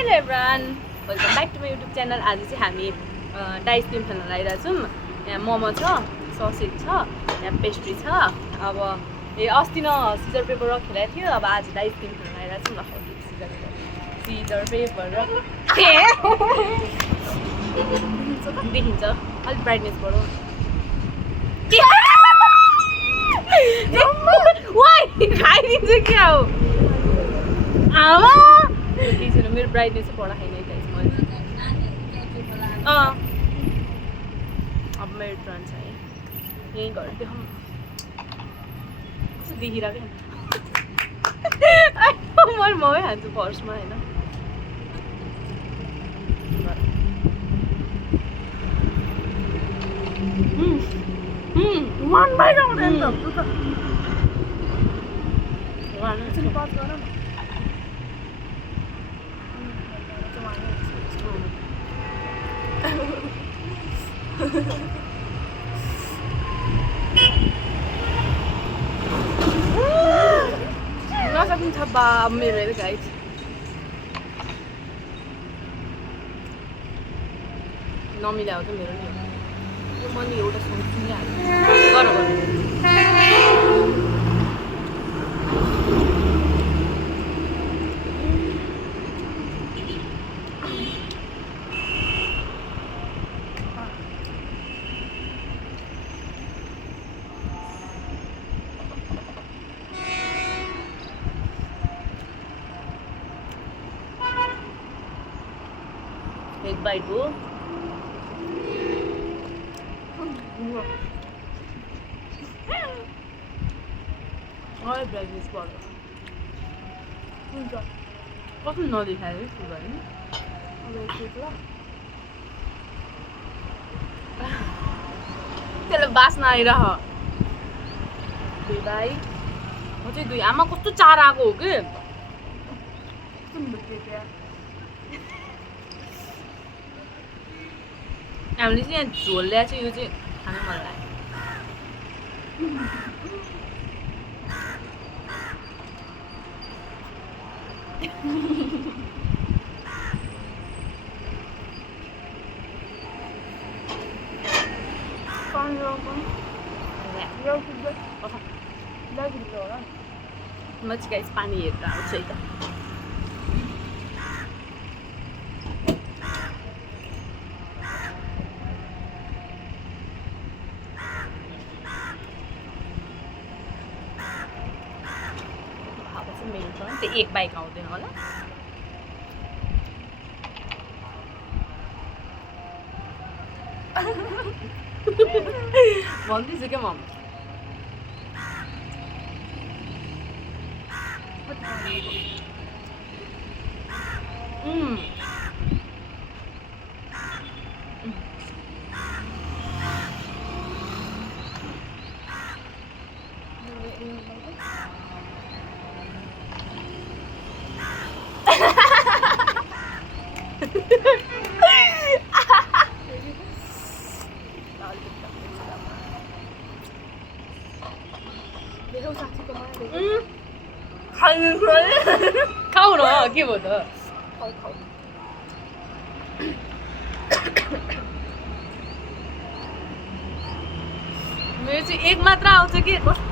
Hello everyone, welcome back to my YouTube channel. आज चाहिँ हामी डाइस क्रिम खेल्न लागिरहेको छौँ। यहाँ मोमो छ, ससेज छ, यहाँ पेस्ट्री छ। अब अस्ति सिजर पेपर रक खेलाएको थियो, अब आज डाइस क्रिम खेल्न लागिरहेको छौँ। सिजर पेपर रक देखिन्छ, अलिक ब्राइटनेस बढाउँ। खाइदिन्छु क्या हो आमा, केही छैन, मेरो ब्राइटनेस चाहिँ बढाएन गाइस मैले। अब मेरो टर्न छ है, यहीँ गरेर देखाउँ कस्तो देखिरहेको मैले ममै हान्छु फर्स्टमा होइन। मन बाहिर आउँदैन त नसकिन्छ बा मेरो गाइस। नमिलाएको त मेरो नि यो मैले एउटा सोच्छु नि गर एक बाइट हो। ब्राइटनेस बढ्छ कस्तो नदेखायो कुरा होइन। त्यसलाई बास्न आइरह दुई भाइ, म चाहिँ दुई आमा। कस्तो चारा आएको हो कि हामीले चाहिँ यहाँ झोल ल्याएको छ, यो चाहिँ खानु मन लाग्यो। म चाहिँ गाइस पानी हेरेर आउँछु है त। त्यो एक बाइक आउँदैन होला। भन्दैछु क्या म। खाऊ न, के भयो त। मेरो चाहिँ एक मात्र आउँछ कि कस्तो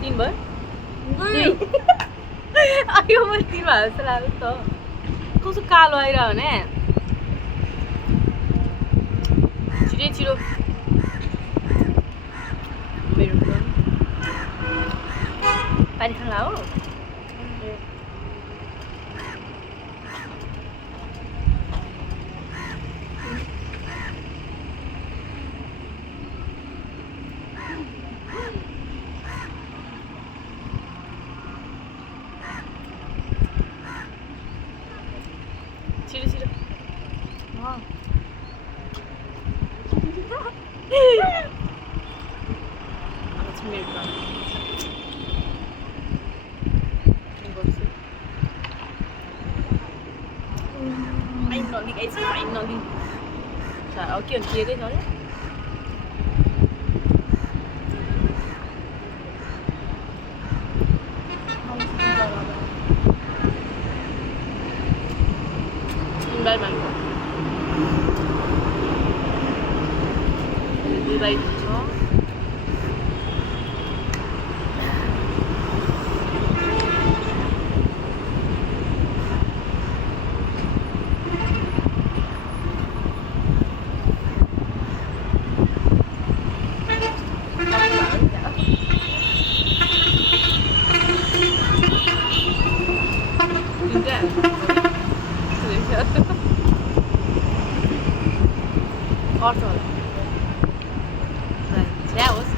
तिन भयो अयो मैले तिन भयो जस्तो लाग्यो त। कस्तो कालो आइरह्यो भने छिटै छिटो मेरो पानी खानु हो। छिटो छिटो Finally guys, finally. अब के हुन्छ केकै छ अरे इन्भाइरोमेन्टको दुई छ Orta होला छ्या होस्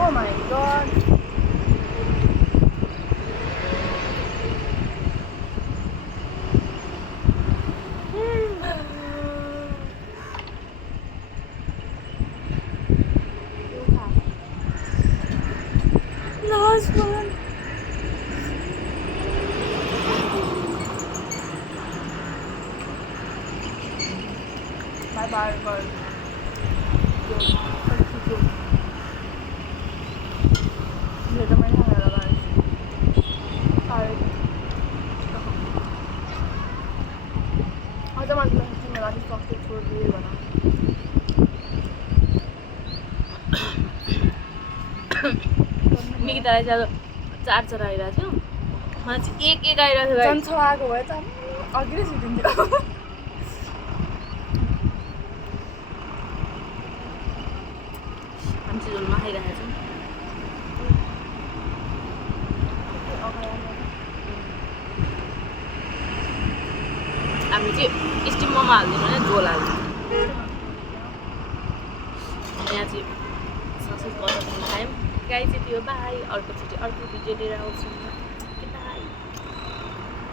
Oh my god. Last one. Bye bye girl. Dito may nakalabas. Sorry. Ako naman may lagi chocolate for you bana. निकितालाई चाहिँ अब चार आइरहेको थियो मलाई चाहिँ एक आइरहेको थियो जन्छ आएको भए त अघि नै सुतिन्थ्यो हामी चाहिँ झोलमा खाइरहेको छौँ हामी चाहिँ स्टिम मोमो हाल्दिनँ भने झोल हाल्छौँ यहाँ चाहिँ ससेज बनाउनु खायौँ गाई चाहिँ त्यो बाई अर्कोचोटि अर्को भिडियो लिएर आउँछु